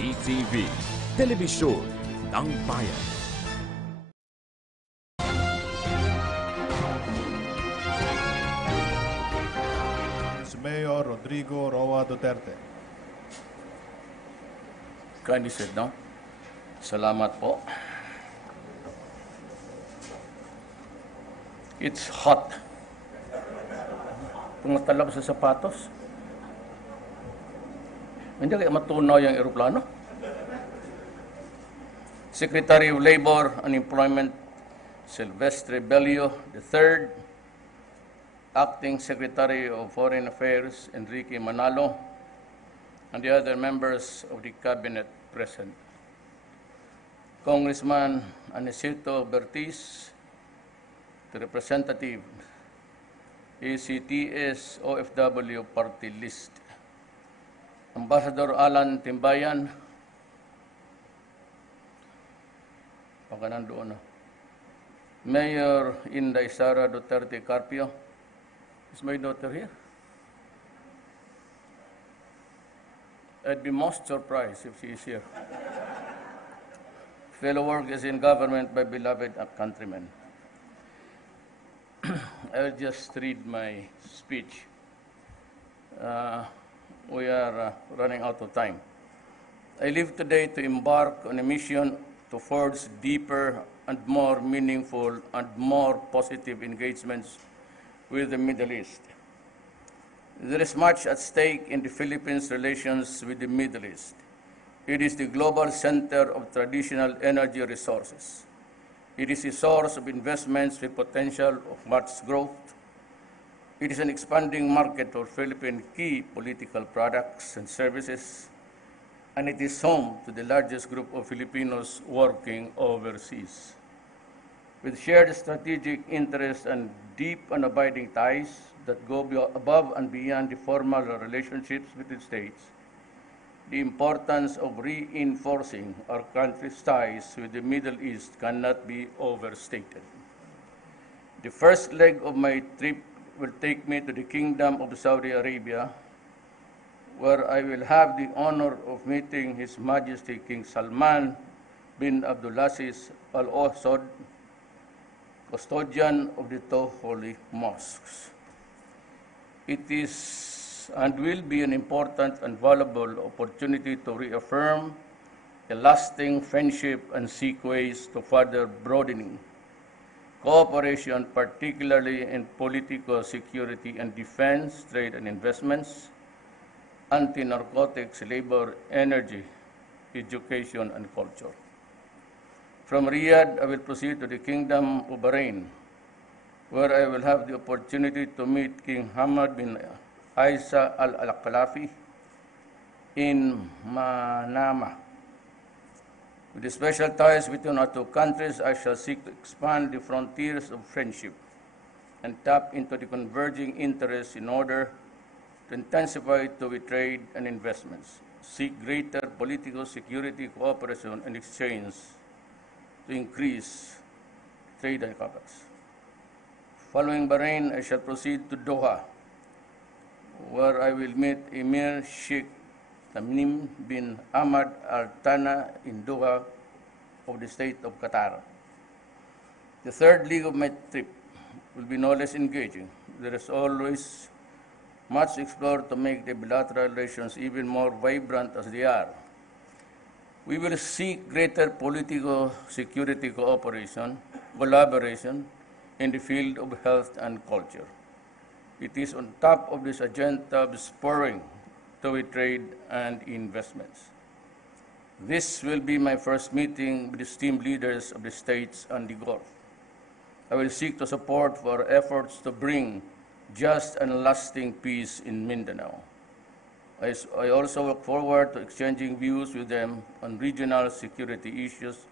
PTV, Telebisyon ng Bayan. Si Mayor Rodrigo Roa Duterte. Kindly sit down. Salamat po. It's hot. Tumatalab sa sapatos. Hindi kaya matunaw yung eroplano. Secretary of Labor and Employment Silvestre Bellio III, Acting Secretary of Foreign Affairs Enrique Manalo, and the other members of the Cabinet present. Congressman Anicito Bertiz, the representative, ACTS OFW Party List. Ambassador Alan Timbayan, baka nandoon na. Mayor Inday Sara Duterte Carpio. Is my daughter here? I'd be most surprised if she is here. Fellow workers in government, my beloved countrymen. I'll just read my speech. We are running out of time. I live today to embark on a mission to forge deeper and more meaningful and more positive engagements with the Middle East. There is much at stake in the Philippines' relations with the Middle East. It is the global center of traditional energy resources. It is a source of investments with potential of much growth. It is an expanding market for Philippine key political products and services, and it is home to the largest group of Filipinos working overseas. With shared strategic interests and deep and abiding ties that go above and beyond the formal relationships with the states, the importance of reinforcing our country's ties with the Middle East cannot be overstated. The first leg of my trip will take me to the Kingdom of Saudi Arabia, where I will have the honor of meeting His Majesty King Salman bin Abdulaziz Al Saud, custodian of the two holy mosques. It is and will be an important and valuable opportunity to reaffirm a lasting friendship and seek ways to further broadening cooperation, particularly in political security and defense, trade and investments, anti-narcotics, labor, energy, education, and culture. From Riyadh, I will proceed to the Kingdom of Bahrain, where I will have the opportunity to meet King Hamad bin Isa Al-Khalafi in Manama. With the special ties between our two countries, I shall seek to expand the frontiers of friendship and tap into the converging interests in order to intensify two-way trade and investments, seek greater political security, cooperation, and exchange to increase trade and commerce. Following Bahrain, I shall proceed to Doha, where I will meet Emir Sheikh Tamim bin Ahmad Al Thani in Doha of the state of Qatar. The third leg of my trip will be no less engaging. There is always much explored to make the bilateral relations even more vibrant as they are. We will seek greater political security cooperation, collaboration in the field of health and culture. It is on top of this agenda of spurring two-way trade and investments. This will be my first meeting with esteemed leaders of the states and the Gulf. I will seek to support for efforts to bring just and lasting peace in Mindanao. I also look forward to exchanging views with them on regional security issues,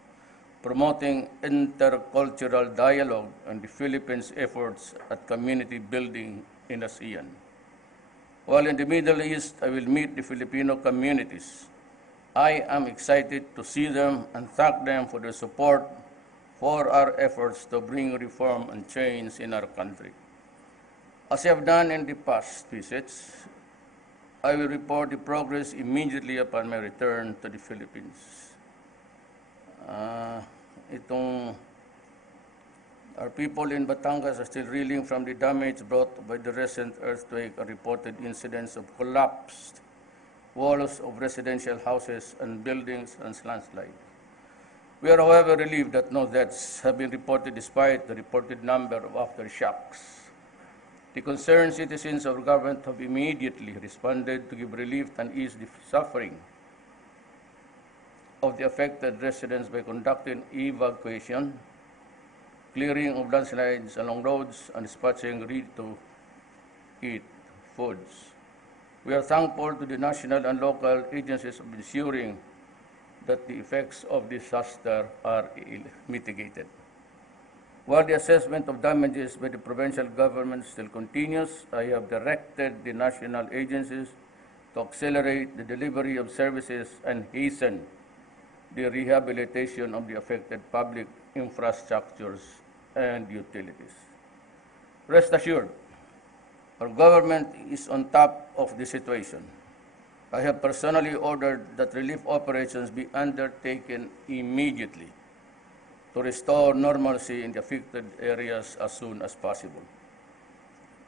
promoting intercultural dialogue and the Philippines' efforts at community building in ASEAN. While in the Middle East, I will meet the Filipino communities. I am excited to see them and thank them for their support for our efforts to bring reform and change in our country. As I have done in the past visits, I will report the progress immediately upon my return to the Philippines. Our people in Batangas are still reeling from the damage brought by the recent earthquake and reported incidents of collapsed walls of residential houses and buildings and landslides. We are, however, relieved that no deaths have been reported despite the reported number of aftershocks. The concerned citizens of our government have immediately responded to give relief and ease the suffering of the affected residents by conducting evacuation, clearing of landslides along roads, and dispatching ready-to-eat foods. We are thankful to the national and local agencies of ensuring that the effects of disaster are mitigated. While the assessment of damages by the provincial government still continues, I have directed the national agencies to accelerate the delivery of services and hasten the rehabilitation of the affected public infrastructures and utilities. Rest assured, our government is on top of the situation. I have personally ordered that relief operations be undertaken immediately to restore normalcy in the affected areas as soon as possible.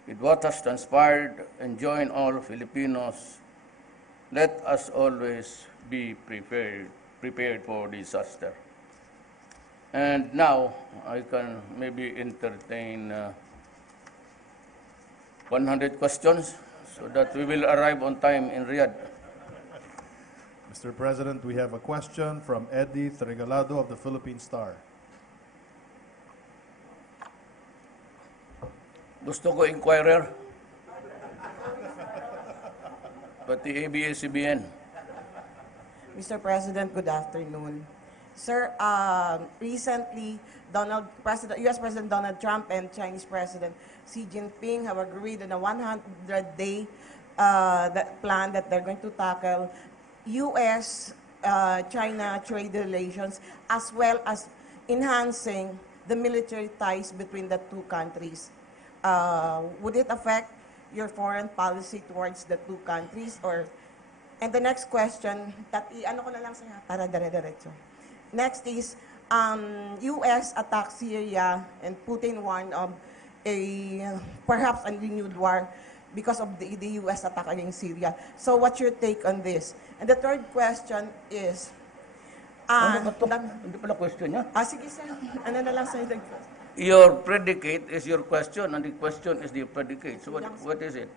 With what has transpired, and join all Filipinos, let us always be prepared for disaster. And now, I can maybe entertain 100 questions so that we will arrive on time in Riyadh. Mr. President, we have a question from Eddie Regalado of the Philippine Star. Gusto ko inquirer, pati ABS-CBN. Mr. President, good afternoon. Sir, recently, U.S. President Donald Trump and Chinese President Xi Jinping have agreed on a 100-day plan that they're going to tackle U.S.-China trade relations, as well as enhancing the military ties between the two countries. Would it affect your foreign policy towards the two countries? And the next question, ano ko na lang sa'yo para dire-diretso. Next is, U.S. attacked Syria and Putin warned of perhaps a renewed war because of the U.S. attack against Syria. So what's your take on this? And the third question is, Ano ba ito? Hindi pala question niya. sige sir, ano na lang sa'yo? Your predicate is your question, and the question is the predicate. So what is it?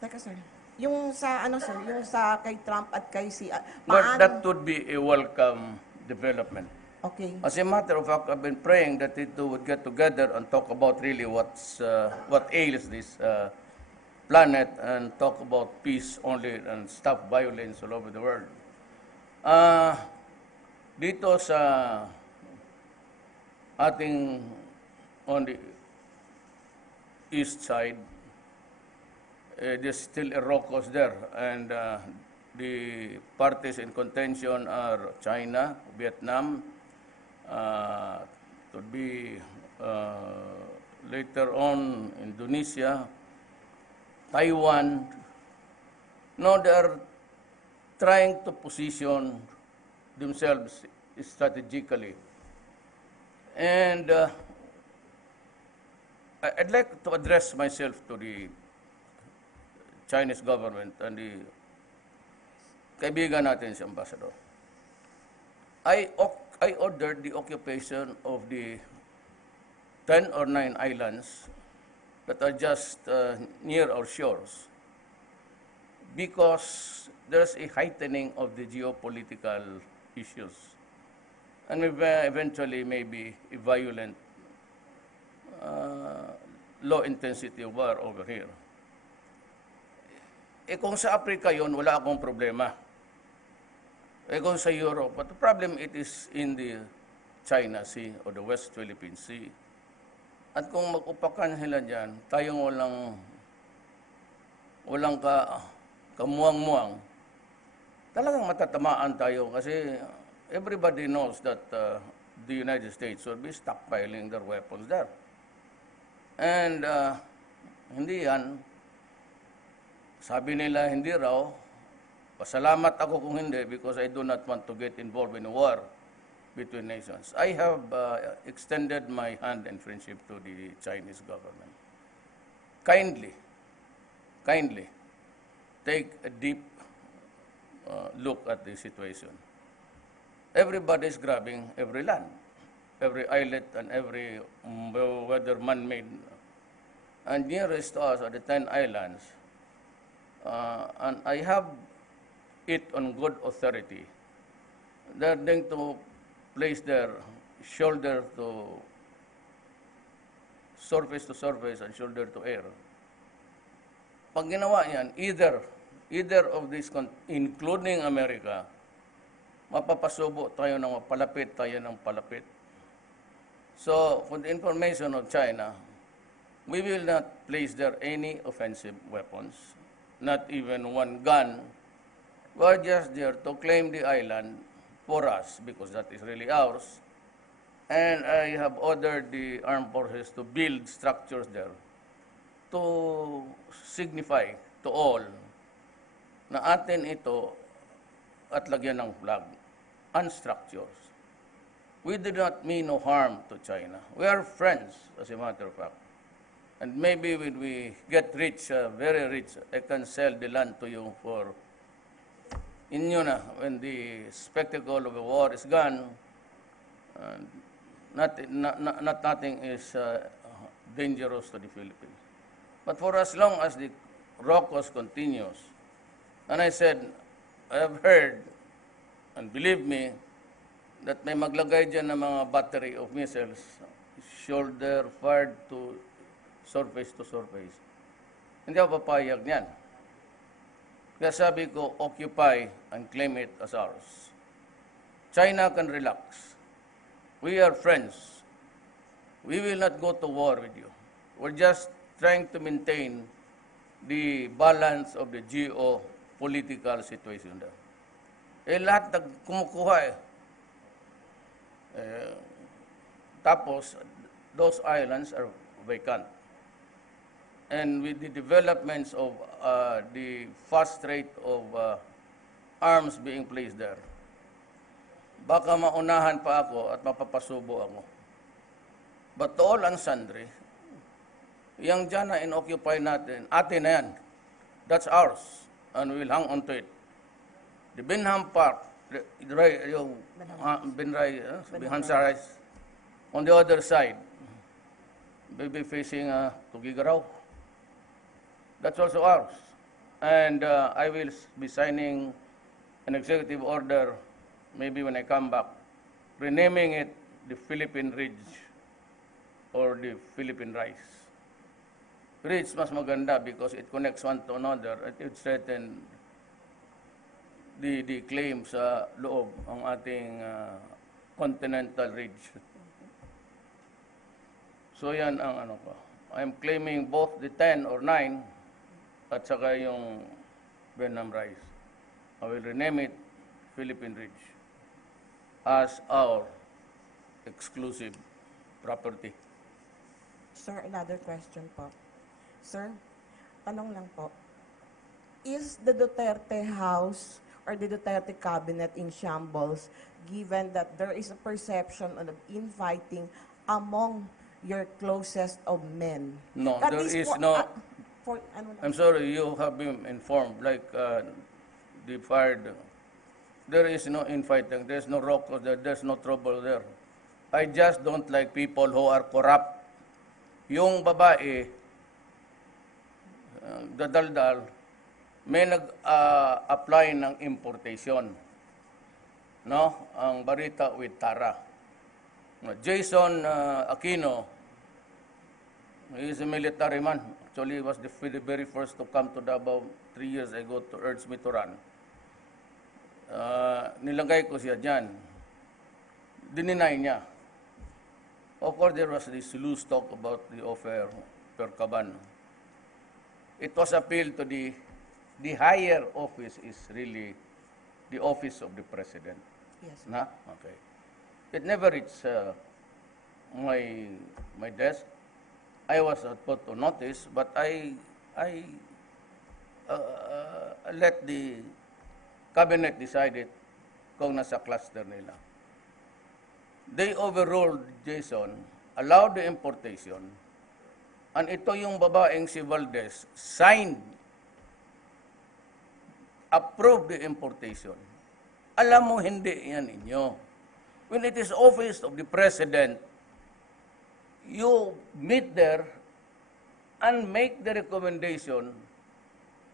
Teka sir, yung sa kay Trump at kay But that would be a welcome development. Okay. As a matter of fact, I've been praying that the two would get together and talk about really what ails this planet, and talk about peace only and stop violence all over the world. Dito sa ating on the east side, there's still a raucous there, and the parties in contention are China, Vietnam, could be later on Indonesia, Taiwan. No, they are trying to position themselves strategically. And I'd like to address myself to the Chinese government and the kaibigan natin si Ambassador. I ordered the occupation of the 10 or 9 islands that are just near our shores, because there's a heightening of the geopolitical issues, and eventually maybe a violent low-intensity war over here. Kung sa Africa yon, wala akong problema. Kung sa Europe, but the problem it is in the China Sea or the West Philippine Sea. At kung mag-upakan sila dyan, tayong walang kamuang-muang, talagang matatamaan tayo kasi everybody knows that the United States will be stockpiling their weapons there. And hindi yan sabi nila hindi raw, pasalamat ako kung hindi because I do not want to get involved in a war between nations. I have extended my hand and friendship to the Chinese government. Kindly take a deep look at the situation. Everybody is grabbing every land, every islet, and every whether man-made. And nearest to us are the 10 islands. And I have it on good authority. They're going to place their shoulder to surface and shoulder to air. Pag ginawa yan, either of these, including America, mapapasubo tayo ng palapit. So, for the information of China, we will not place there any offensive weapons, not even one gun. We are just there to claim the island for us, because that is really ours. And I have ordered the armed forces to build structures there to signify to all na atin ito at lagyan ng flag and structures. We did not mean no harm to China. We are friends, as a matter of fact. And maybe when we get rich, very rich, I can sell the land to you for inyo na, when the spectacle of a war is gone, nothing is dangerous to the Philippines. But for as long as the raucous continues, and I said, I have heard, and believe me, that may maglagay dyan ng mga battery of missiles, shoulder fired to surface. Hindi ako papayag niyan. Kaya sabi ko, occupy and claim it as ours. China can relax. We are friends. We will not go to war with you. We're just trying to maintain the balance of the geopolitical situation there. Lahat kumukuha eh. Tapos, those islands are vacant. And with the developments of the fast rate of arms being placed there, baka maunahan pa ako at mapapasubo ako. But to all and sundry, yung dyan na inoccupy natin, atin na yan. That's ours. And we will hang on to it. The Binham Park, yung Binham Rise, on the other side, will be facing Tugigaraw. That's also ours. And I will be signing an executive order, maybe when I come back, renaming it the Philippine Ridge or the Philippine Rise. Ridge mas maganda because it connects one to another. It would strengthen the claim sa loob ang ating continental ridge. So yan ang ano ko. I'm claiming both the 10 or 9 at saka yung Binham Rise. I will rename it Philippine Ridge as our exclusive property. Sir, another question po. Sir, tanong lang po. Is the Duterte House or the Duterte cabinet in shambles, given that there is a perception of infighting among your closest of men? No, That there is for- no. ano lang. I'm sorry, you have been informed, like the fired. There is no infighting, there's no rock, there's no trouble there. I just don't like people who are corrupt. Yung babae, dadaldal, may nag-apply ng importation. No? Ang barita with Tara. Jason Aquino, he is a military man. Actually, he was the very first to come to Davao 3 years ago to urge me to run. Nilagay ko siya dyan. Dininay niya. Of course, there was this loose talk about the offer per Caban. It was appealed to the higher office is really the office of the president. Yes. Na? Okay. It never reached my desk. I was put on notice, but I let the cabinet decide it kung nasa cluster nila. They overruled Jason, allowed the importation, and ito yung babaeng si Valdez signed, approved the importation. Alam mo, hindi yan inyo. When it is office of the President, you meet there and make the recommendation.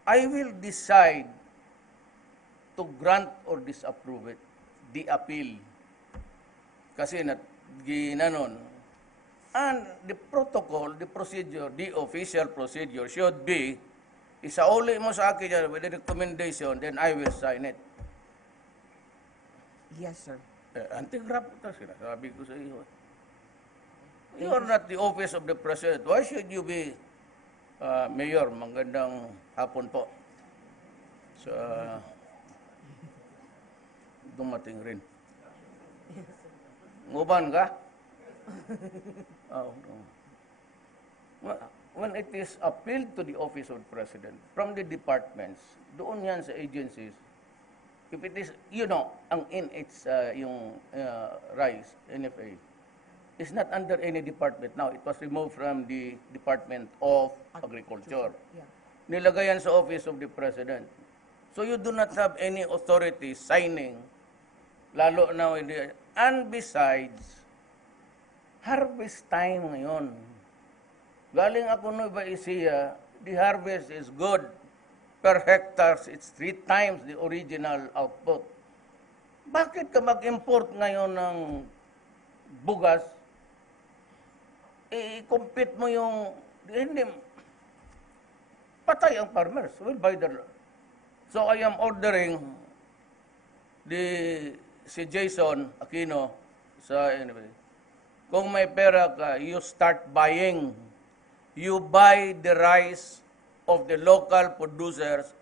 I will decide to grant or disapprove it, the appeal. Kasi ginanon. And the protocol, the procedure, the official procedure should be, isauli mo sa akin yan with the recommendation, then I will sign it. Yes, sir. Anti-graft kasi sabi ko sa iyo. You are not the office of the President. Why should you be Mayor? Magandang hapon po. Sa dumating rin. Nguban ka? Oh, no. When it is appealed to the office of the President from the departments, doon yan sa agencies, if it is, you know, ang yung RICE, NFA, is not under any department now. It was removed from the Department of Agriculture. Yeah. Nilagay yan sa office of the President. So you do not have any authority signing, lalo na, and besides, harvest time ngayon. Galing ako Nueva Ecija, the harvest is good. Per hectares, it's 3 times the original output. Bakit ka mag-import ngayon ng bugas? I-compete mo yung, hindi, patay ang farmers. Will buy the, so I am ordering si Jason Aquino sa anyway. Kung may pera ka, you start buying. You buy the rice of the local producers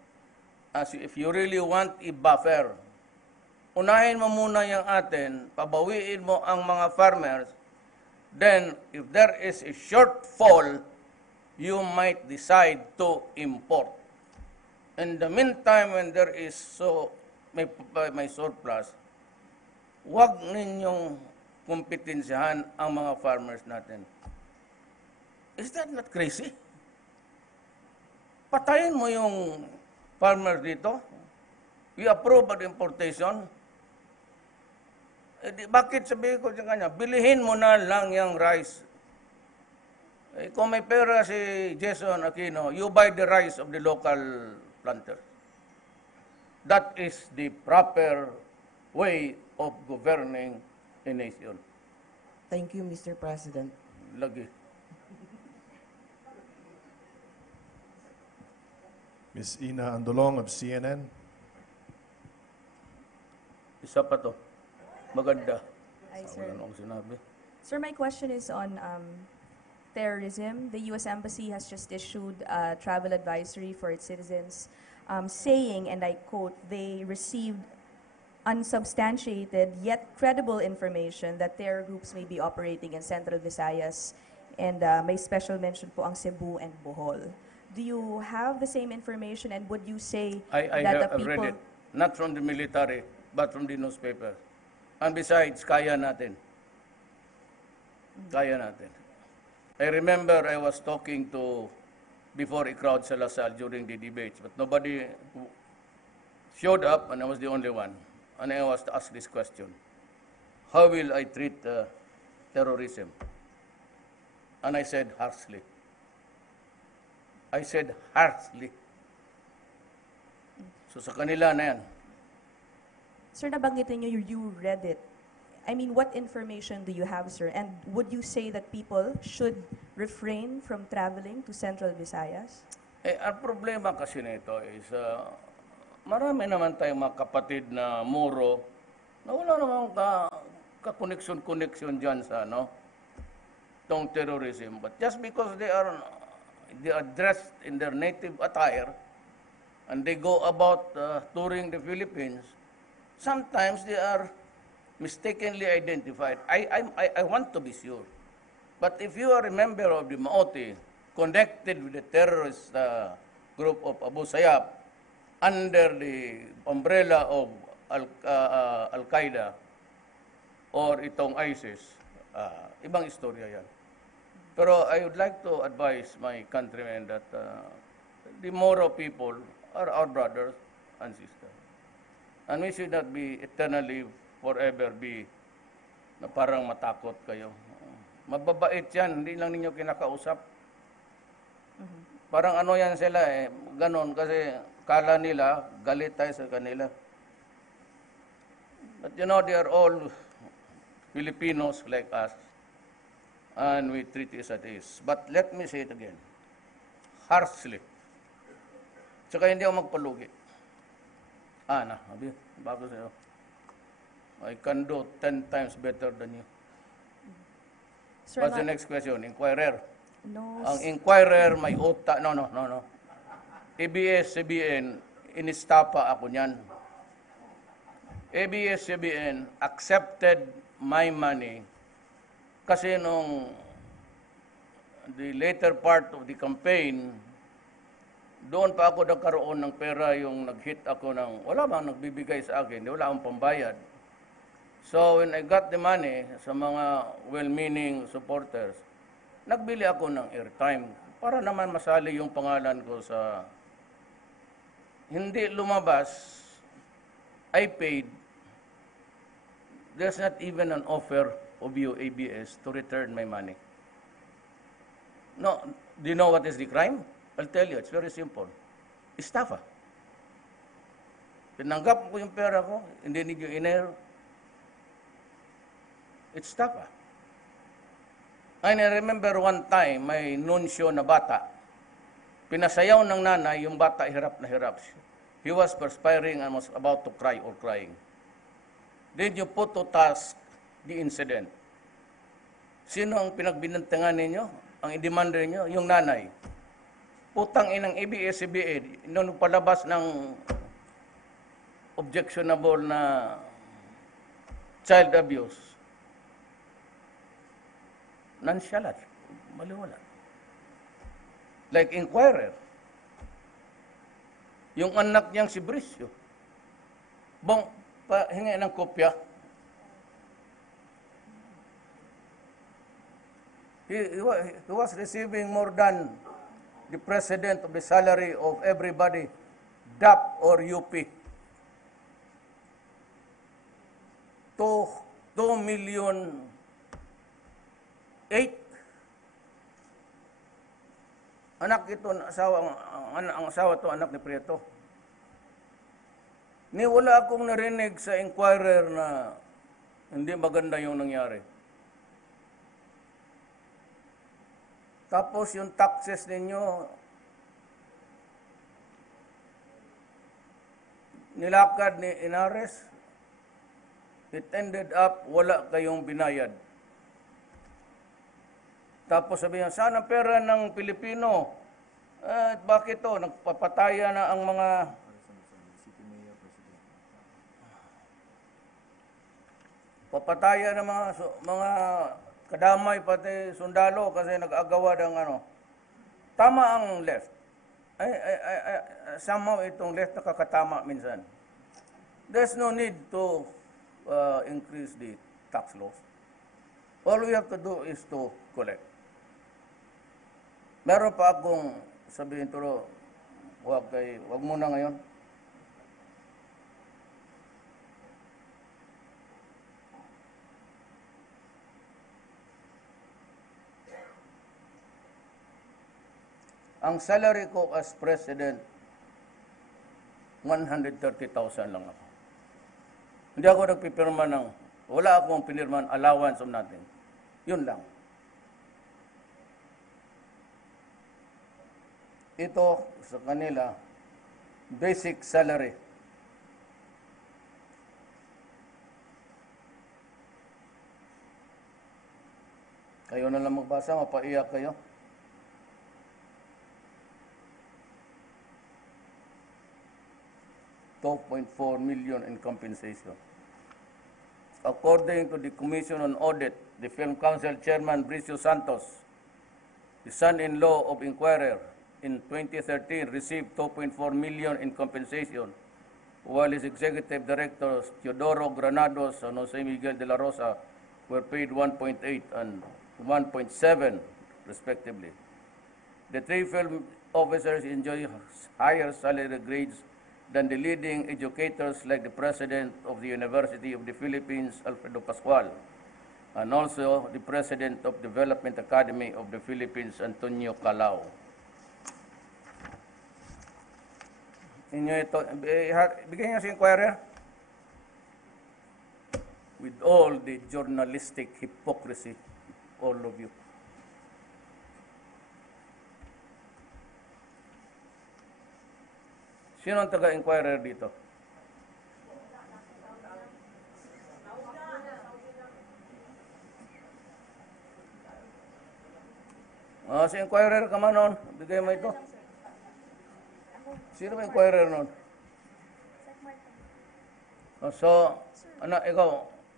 as if you really want a buffer. Unahin mo muna yung atin, pabawiin mo ang mga farmers, then if there is a shortfall, you might decide to import. In the meantime, when there is may surplus, huwag ninyong kompetensyahan ang mga farmers natin. Is that not crazy? Patayin mo yung farmer dito. We approve the importation. Bakit sabihin ko sa kanya, bilihin mo na lang yung rice. Kung may pera si Jason Aquino, you buy the rice of the local planters. That is the proper way of governing a nation. Thank you, Mr. President. Lagi. Ms. Ina Andolong of CNN. Isa pa to. Maganda. Hi, sir. Wala na akong sinabi. Sir, my question is on terrorism. The U.S. Embassy has just issued a travel advisory for its citizens, saying, and I quote, they received unsubstantiated yet credible information that terror groups may be operating in Central Visayas, and may special mention po ang Cebu and Bohol. Do you have the same information, and would you say I that the have people... read it, not from the military, but from the newspaper. And besides, kaya natin. Kaya natin. I remember I was talking before a crowd sa Lasal during the debates, but nobody showed up, and I was the only one. And I was to ask this question: how will I treat terrorism? And I said harshly. I said harshly. So sa kanila na yan. Sir, nabanggit niyo you read it. I mean, what information do you have, sir? And would you say that people should refrain from traveling to Central Visayas? Ang problema kasi nito is, marami naman tayong mga kapatid na Moro na wala namang ka-connection dyan sa, tong terrorism. But just because they are dressed in their native attire and they go about touring the Philippines, sometimes they are mistakenly identified. I want to be sure. But if you are a member of the Maote connected with the terrorist group of Abu Sayyaf under the umbrella of Al-Qaeda or itong ISIS, ibang istorya yan. Pero I would like to advise my countrymen that the Moro people are our brothers and sisters. And we should not be eternally, forever be na parang matakot kayo. Mababait yan, hindi lang ninyo kinakausap. Parang ano yan sila ganon, kasi kala nila, galit tayo sa kanila. But you know, they are all Filipinos like us, and we treat it as it is. But let me say it again, harshly. Tsaka hindi ako magpalugi. Bago sa'yo. I can do 10 times better than you. Sir, What's the next question? Inquirer. no, Ang Inquirer may utak. No. ABS-CBN, inistapa ako niyan. ABS-CBN accepted my money kasi nung the later part of the campaign, doon pa ako nagkaroon ng pera, yung nag-hit ako ng, wala bang nagbibigay sa akin, wala akong pambayad. So when I got the money sa mga well-meaning supporters, nagbili ako ng airtime para naman masali yung pangalan ko sa hindi lumabas. I paid. There's not even an offer of you, ABS, to return my money. No, do you know what is the crime? I'll tell you, it's very simple. Estafa. Tinanggap ko yung pera ko, hindi ninyo in-air. It's estafa. And I remember one time, may nunsyo na bata, pinasayaw ng nanay, yung bata hirap na hirap. He was perspiring and was about to cry or crying. Then you put to task the incident. Sino ang pinagbinantangan ninyo? Ang i-demand ninyo? Yung nanay. Putang inang ABS-CBN, nung palabas ng objectionable na child abuse, nonchalant, maliwala. Like Inquirer, yung anak niyang si Bricio, hingi ng kopya. He was receiving more than the president of the salary of everybody, DAP or UP. 2 million 8. Anak ito, ang asawa to, anak ni Prieto. Ni wala akong narinig sa Inquirer na hindi maganda yung nangyari. Tapos yung taxes ninyo, nilakad ni Inares, it ended up, wala kayong binayad. Tapos sabi niya, saan ang pera ng Pilipino? Bakit to? Nagpapataya na ang mga papataya ng mga kadamay pati sundalo kasi nag-agawa ng ano. Tama ang left. Somehow itong left nakakatama minsan. There's no need to increase the tax laws. All we have to do is to collect. Meron pa akong sabihin, pero wag muna ngayon. Ang salary ko as president, 130,000 lang ako. Hindi ako nagpipirma wala akong pinirman allowance of nothing. Yun lang. Ito sa kanila, basic salary. Kayo na lang magbasa, mapaiyak kayo. $12.4 million in compensation. According to the Commission on Audit, the Film Council Chairman Bricio Santos, the son-in-law of Inquirer, in 2013 received 2.4 million in compensation, while his executive directors Teodoro Granados and Jose Miguel de la Rosa were paid 1.8 and 1.7 respectively. The three film officers enjoy higher salary grades than the leading educators like the President of the University of the Philippines, Alfredo Pascual, and also the President of Development Academy of the Philippines, Antonio Calao. Inyo ito, bigyan niyo sa inquirer. With all the journalistic hypocrisy, all of you. Sino ang taga-inquirer dito? Si inquirer ka man noon. Bigay mo ito. Sino ba inquirer noon? Ikaw,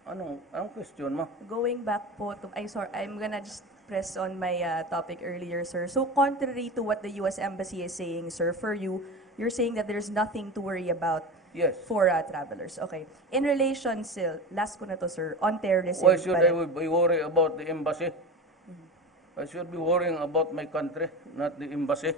anong question mo? Going back po to, I'm gonna just press on my topic earlier, sir. So contrary to what the U.S. Embassy is saying, sir, for you, you're saying that there's nothing to worry about Yes. for travelers. Okay. In relation still, last ko na to, sir, on terrorism. Why should I pala. be worried about the embassy? I should be worrying about my country, not the embassy.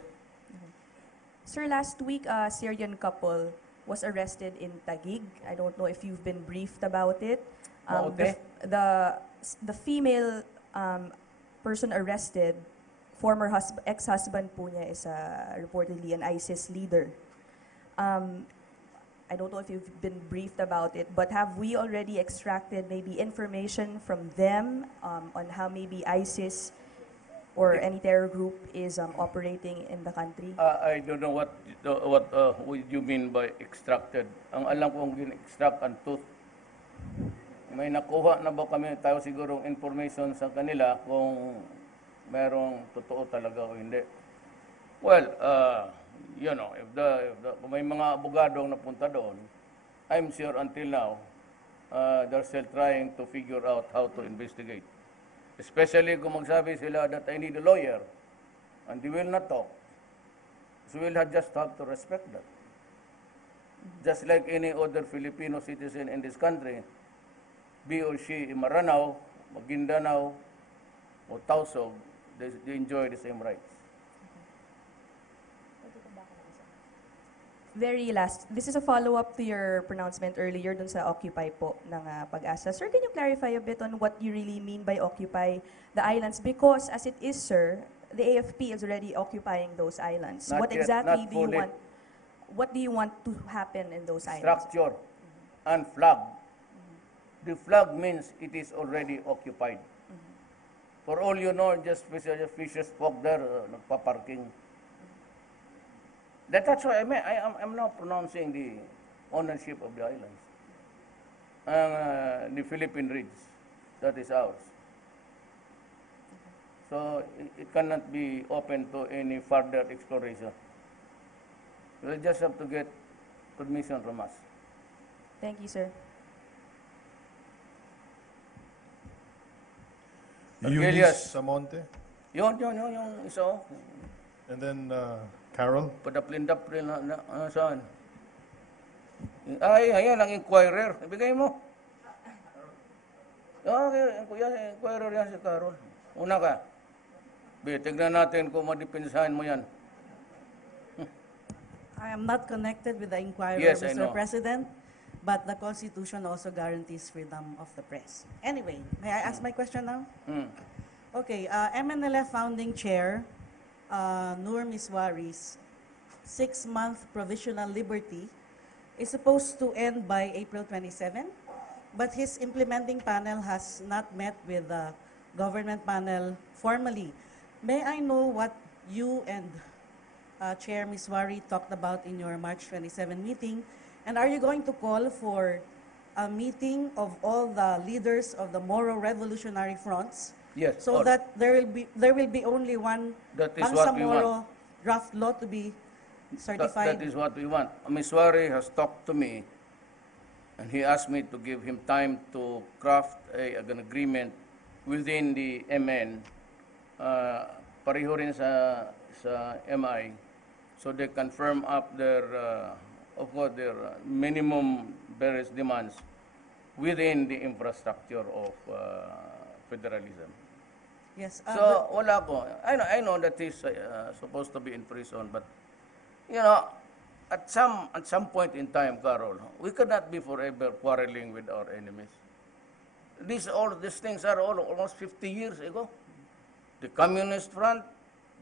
Sir, last week, a Syrian couple was arrested in Taguig. I don't know if you've been briefed about it. Maute? The female person arrested, former ex-husband po niya is reportedly an ISIS leader. I don't know if you've been briefed about it, but have we already extracted maybe information from them on how maybe ISIS or any terror group is operating in the country? I don't know what you mean by extracted. Ang alam ko ang extract ang tooth. May nakuha na ba kami tayo sigurong information sa kanila kung merong totoo talaga o hindi? Well, kung may mga abogadong napunta doon, I'm sure until now, they're still trying to figure out how to investigate. Especially kung magsabi sila that I need a lawyer, and they will not talk. So we'll just have to respect that. Just like any other Filipino citizen in this country, be or she in Maranao, Maguindanao, or Tausog, they enjoy the same rights. Very last, this is a follow-up to your pronouncement earlier dun sa Occupy po ng Pag-asa. Sir, can you clarify a bit on what you really mean by Occupy the islands? Because as it is, sir, the AFP is already occupying those islands. Not What yet, exactly not do you fully. want? What do you want to happen in those islands? Structure and flag. The flag means it is already occupied. For all you know, just fishers folk there, nagpa-parking. That's why I'm now pronouncing the ownership of the islands. The Philippine Ridge, that is ours. So it cannot be open to any further exploration. We'll just have to get permission from us. Thank you, sir. Argelius. Eunice Samonte, Yung isa oh. and then Carol. Padaplin-daplin na saan? Ay, ayan ang inquirer. Ibigay mo. Okay, inquirer yan si Carol. Una ka. Tignan natin kung madipinsahan mo yan. I am not connected with the inquirer, Yes, I Mr. know. President, but the Constitution also guarantees freedom of the press. Anyway, may I ask my question now? Okay, MNLF founding chair, Nur Miswari's 6-month provisional liberty is supposed to end by April 27, but his implementing panel has not met with the government panel formally. May I know what you and Chair Miswari talked about in your March 27 meeting, and are you going to call for a meeting of all the leaders of the Moro Revolutionary Fronts? Yes. So that there will be only one That is what we Bangsamoro draft law to be certified. That is what we want. Miswari has talked to me, and he asked me to give him time to craft an agreement within the MN, pareho rin sa sa MI so they can firm up their, of course, their minimum various demands within the infrastructure of federalism. Yes. So, wala ko. I know that he's supposed to be in prison, but, you know, at some point in time, Carol, we cannot be forever quarreling with our enemies. All these things are all almost 50 years ago. The Communist Front,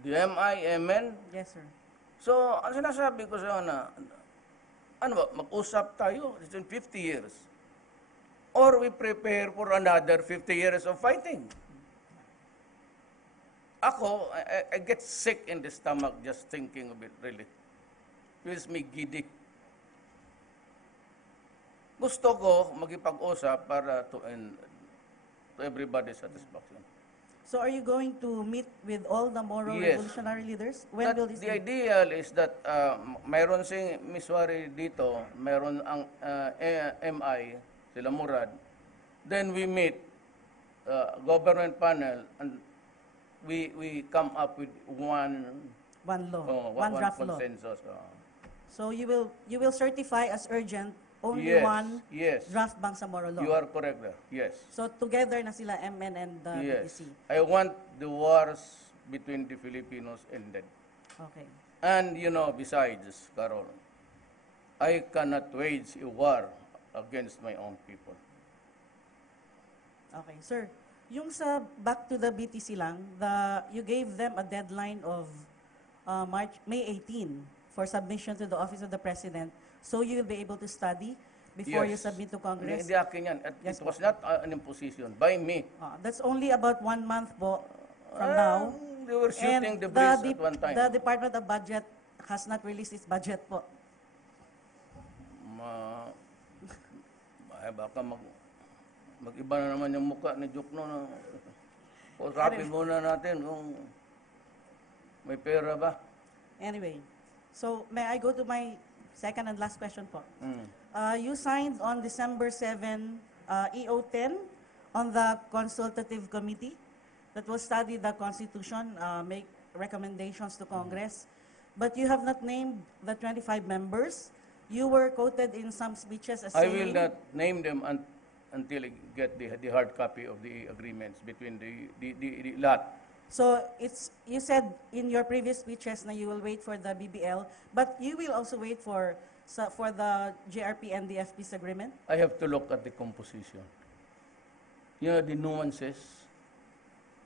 the MI, MN. Yes, sir. So, ang sinasabi ko sa ano ba, mag-usap tayo, it's been 50 years. Or we prepare for another 50 years of fighting. Ako, I get sick in the stomach just thinking of it, really. Feels me giddy. Gusto ko magipag-usap para to everybody's satisfaction. So are you going to meet with all the Moro Yes. revolutionary leaders? When will this The be? ideal is that mayroon si Miss Wari dito, mayroon ang MI, sila Murad. Then we meet government panel and we come up with one One law, one draft law. consensus. So you will certify as urgent only Yes, one yes. draft Bangsamoro law. You are correct there. Yes. So together na sila MN and the Yes. BTC. I want the wars between the Filipinos ended. Okay. And you know, besides, Carol, I cannot wage a war against my own people. Okay, sir. Yung sa back to the BTC lang, you gave them a deadline of May 18 for submission to the Office of the President. So you will be able to study before you Yes. submit to Congress? Hindi akin yan. Yes, It was not an imposition by me. That's only about 1 month po from now. They were shooting the breeze at one time. The Department of Budget has not released its budget po. Baka mag-iba na naman yung mukha ni Jukno. Usapin muna natin kung may pera ba. Anyway, so may I go to my second and last question po? You signed on December 7 EO10 on the consultative committee that will study the Constitution, make recommendations to Congress, but you have not named the 25 members. You were quoted in some speeches as I saying... will not name them until I get the hard copy of the agreements between the lot. So you said in your previous speeches na you will wait for the BBL, but you will also wait for the JRP and the FP's agreement? I have to look at the composition. You know, the nuances,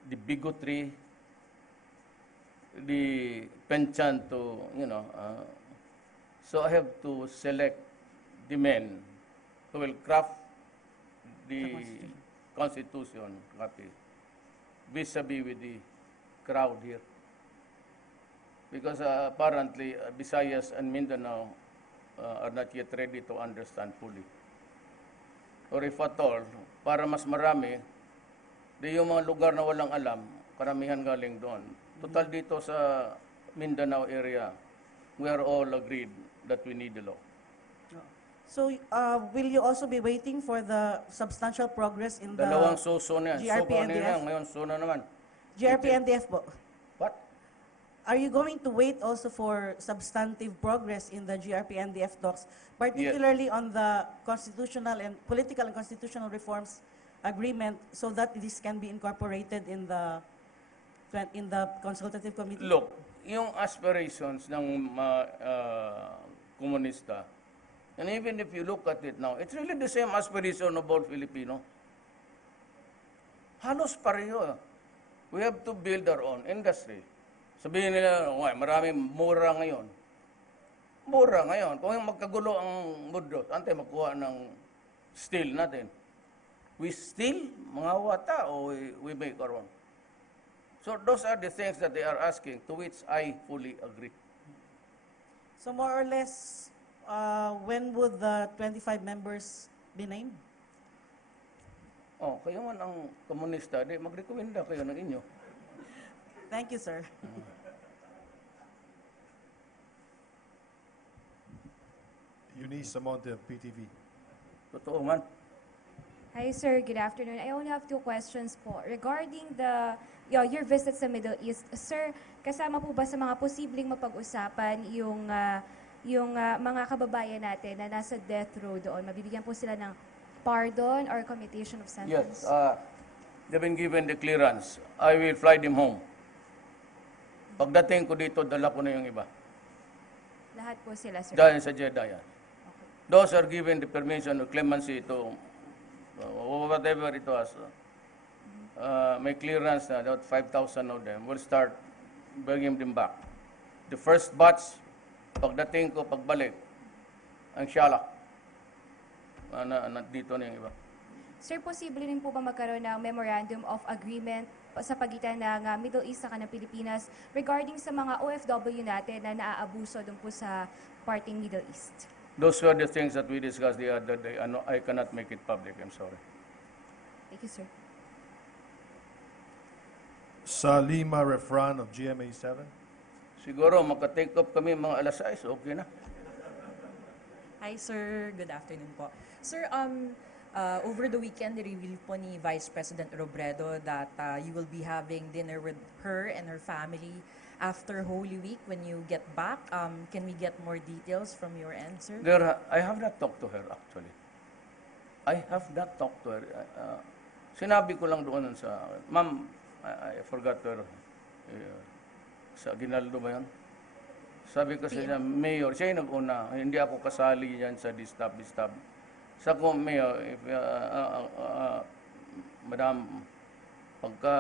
the bigotry, the penchant to, so I have to select the men who will craft the Constitution copy vis-a-vis with the crowd here. Because apparently, Visayas and Mindanao are not yet ready to understand fully. Or if at all, para mas marami, di yung mga lugar na walang alam, karamihan galing doon. Total dito sa Mindanao area, we are all agreed that we need the law. So will you also be waiting for the substantial progress in the Dalawang suso na yan. GRP Suko and na DF? yan. Ngayon, suno naman. GRP and DF po? What? Are you going to wait also for substantive progress in the GRP and DF talks, particularly on the constitutional and political and constitutional reforms agreement, so that this can be incorporated in the consultative committee? Look, yung aspirations ng komunista, and even if you look at it now, it's really the same aspiration of all Filipino. Halos pareho. We have to build our own industry. Sabihin nila, maraming mura ngayon. Mura ngayon. Kung yung magkagulo ang mundo, saan tayo makuha ng steel natin? We steal mga wata o we make our own? So those are the things that they are asking, to which I fully agree. So more or less, when would the 25 members be named? Kayo man ang komunista, di magrekomenda kayo ng inyo. Thank you, sir. Eunice Samonte of PTV. Totoo man. Hi, sir. Good afternoon. I only have 2 questions po. Regarding your visit sa Middle East, sir, kasama po ba sa mga posibleng mapag-usapan yung mga kababayan natin na nasa death row doon? Mabibigyan po sila ng pardon or commutation of Yes, sentence? they've been given the clearance. I will fly them home. Pagdating ko dito, dala ko na yung iba. Lahat po sila, sir. Dahil sa Jeddah yan. Those are given the permission or clemency to whatever it was. May clearance na about 5,000 of them. We'll start bringing them back. The first batch, pagdating ko, pagbalik, ang shala. Dito na yung iba. Sir, posible rin po ba magkaroon ng memorandum of agreement sa pagitan ng Middle East at ng Pilipinas regarding sa mga OFW natin na naaabuso doon po sa parting Middle East? Those were the things that we discussed the other day. I cannot make it public. I'm sorry. Thank you, sir. Salima Refran of GMA7. Siguro, maka-take off kami mga alas 6, okay na. Hi, sir. Good afternoon po. Sir, over the weekend, reveal po ni Vice President Robredo that you will be having dinner with her and her family after Holy Week when you get back. Can we get more details from your end, sir? I have not talked to her, actually. I have not talked to her. Sinabi ko lang doon sa, ma'am, I forgot her, sa Ginaldo ba yun? Sabi ko sa niya, Mayor, siya yung nag-una, hindi ako kasali yan sa distab. Sa ko, Mayor, if, Madam, pagka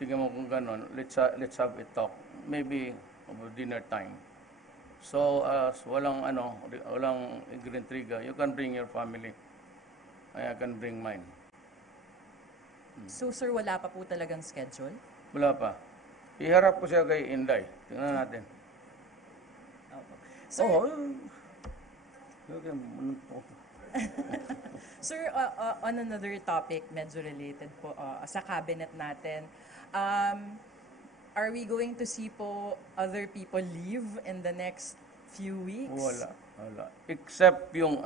tingnan mo kung gano'n, let's have a talk. Maybe over dinner time. So, walang intriga. You can bring your family. I can bring mine. So, sir, wala pa po talagang schedule? Wala pa. Iharap ko siya kay Inday. Tingnan natin. Sir, Okay. Sir, on another topic, medyo related po sa cabinet natin, are we going to see po other people leave in the next few weeks? Wala. Except yung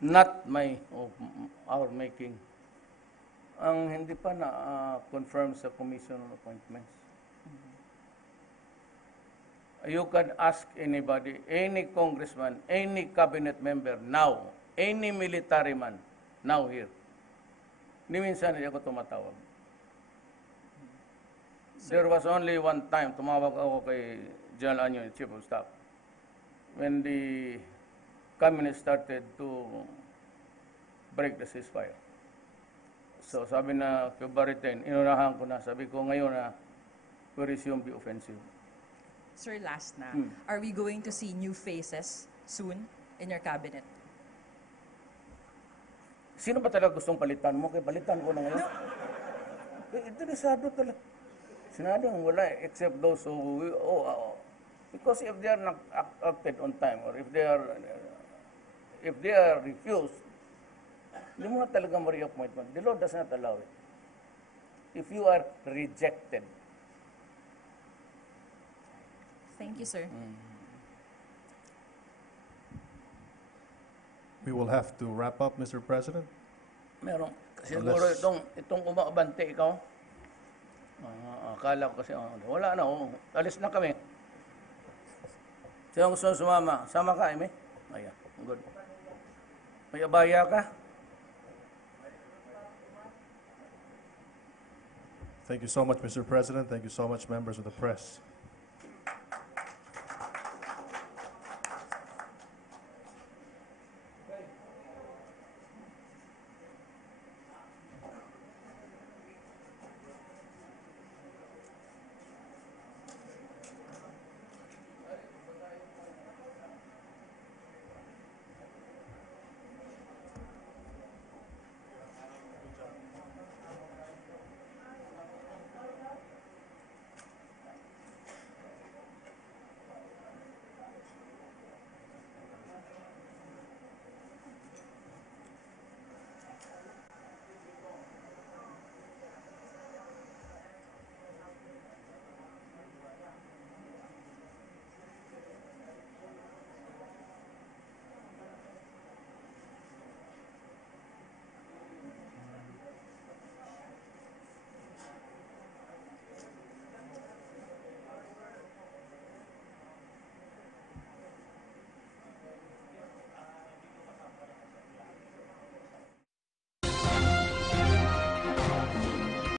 not our making. Ang hindi pa na-confirm sa Commission on Appointments. You can ask anybody, any congressman, any cabinet member now, any military man now here. Ni minsan hindi ako tumatawag. There was only one time, tumawag ako kay General Anyo, Chief of Staff, when the cabinet started to break the ceasefire. So sabi na February 10, inunahan ko na, sabi ko ngayon na we resume the offensive. Sir, last na. Are we going to see new faces soon in your cabinet? Sino ba talaga gustong palitan mo? Kaya palitan ko na ngayon. Interesado talaga. Sinadang wala except those who, because if they are not acted on time or if they are refused, hindi mo na talaga ma-reappointment. The law does not allow it. If you are rejected. Thank you, sir. We will have to wrap up, Mr. President. Meron. Siguro itong umakabante ikaw. Akala ko kasi, wala na, alis na kami. Sino gusto sumama? Sama ka, Amy? Ayan, good. May abaya ka? Thank you so much, Mr. President. Thank you so much, members of the press.